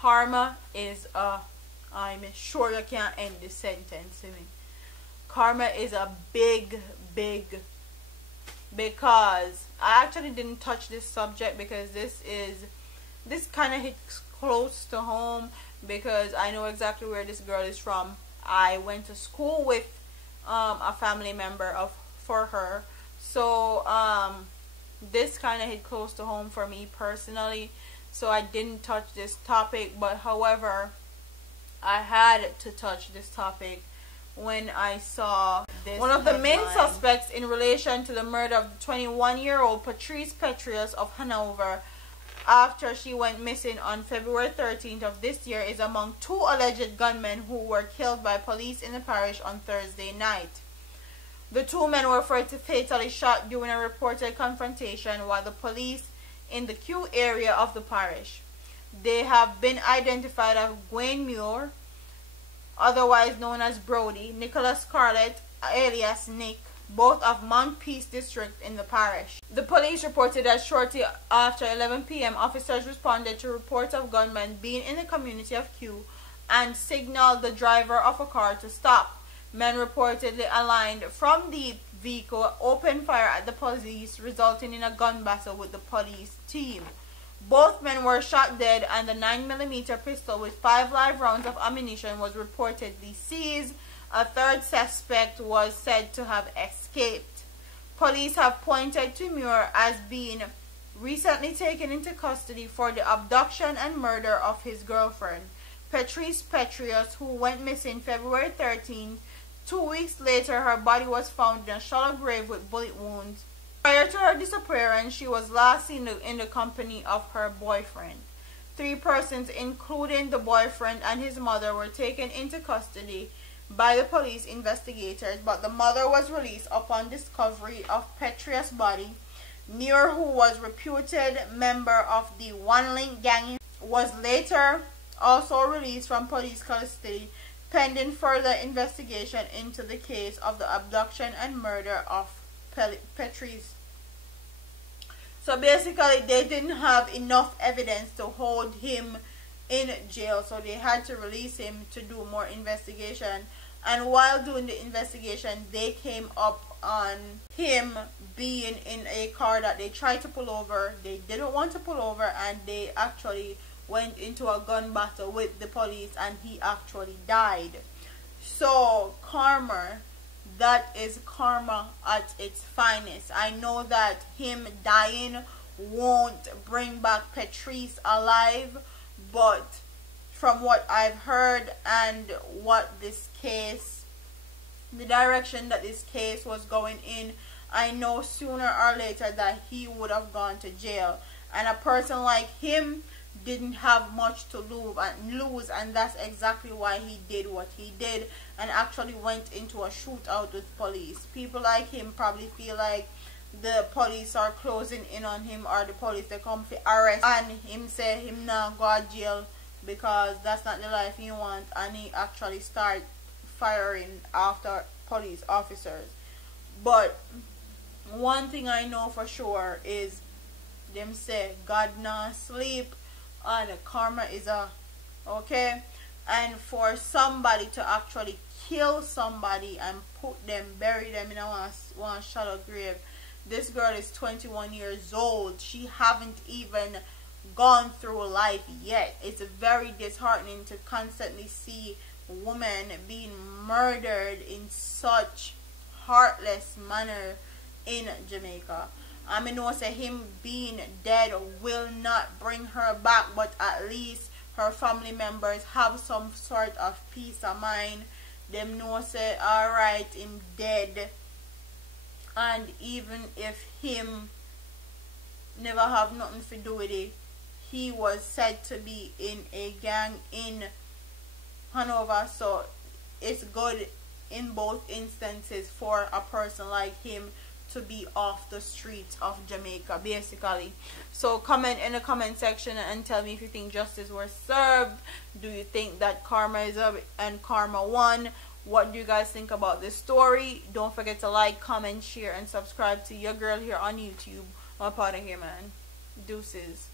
Karma is a, I'm sure you can't end this sentence. I mean, karma is a big, because I actually didn't touch this subject because this kind of hits close to home, because I know exactly where this girl is from. I went to school with a family member for her, so this kind of hit close to home for me personally, so I didn't touch this topic. But however, I had to touch this topic when I saw this. One of the main suspects in relation to the murder of the 21-year-old Patrice Petrius of Hanover after she went missing on February 13th of this year is among two alleged gunmen who were killed by police in the parish on Thursday night. The two men were fatally shot during a reported confrontation while the police in the Kew area of the parish. They have been identified as Gwen Muir, otherwise known as Brody, Nicholas Scarlett, alias Nick, both of Mount Peace district in the parish. The police reported that shortly after 11 p.m. officers responded to reports of gunmen being in the community of Kew and signaled the driver of a car to stop. Men reportedly aligned from the vehicle opened fire at the police, resulting in a gun battle with the police team. Both men were shot dead, and the 9mm pistol with 5 live rounds of ammunition was reportedly seized. A third suspect was said to have escaped. Police have pointed to Muir as being recently taken into custody for the abduction and murder of his girlfriend, Patrice Petrius, who went missing February 13th. 2 weeks later, her body was found in a shallow grave with bullet wounds. Prior to her disappearance, she was last seen in the company of her boyfriend. 3 persons, including the boyfriend and his mother, were taken into custody by the police investigators, but the mother was released upon discovery of Petrius' body. Muir, who was reputed member of the One Link gang, was later also released from police custody, pending further investigation into the case of the abduction and murder of Patrice. So basically, they didn't have enough evidence to hold him in jail, so they had to release him to do more investigation. And while doing the investigation, they came up on him being in a car that they tried to pull over. They didn't want to pull over, and they actually went into a gun battle with the police, and he actually died. So karma, that is karma at its finest. I know that him dying won't bring back Patrice alive, but from what I've heard and what this case, the direction that this case was going in, I know sooner or later that he would have gone to jail. And a person like him didn't have much to lose, and that's exactly why he did what he did and actually went into a shootout with police. People like him probably feel like the police are closing in on him, or the police they come for arrest, and him say him now go to jail because that's not the life he want, and he actually start firing after police officers. But one thing I know for sure is them say God not sleep, and karma is a okay. And for somebody to actually kill somebody and put them, bury them in one shallow grave. This girl is 21 years old. She haven't even gone through life yet. It's very disheartening to constantly see women being murdered in such heartless manner in Jamaica. I mean, no say him being dead will not bring her back, but at least her family members have some sort of peace of mind. Them know say alright, him dead, and even if him never have nothing to do with it, he was said to be in a gang in Hanover, so it's good in both instances for a person like him to be off the streets of Jamaica, basically. So comment in the comment section and tell me if you think justice was served. Do you think that karma is up and karma won? What do you guys think about this story? Don't forget to like, comment, share, and subscribe to your girl here on YouTube. I'm part of here, man. Deuces.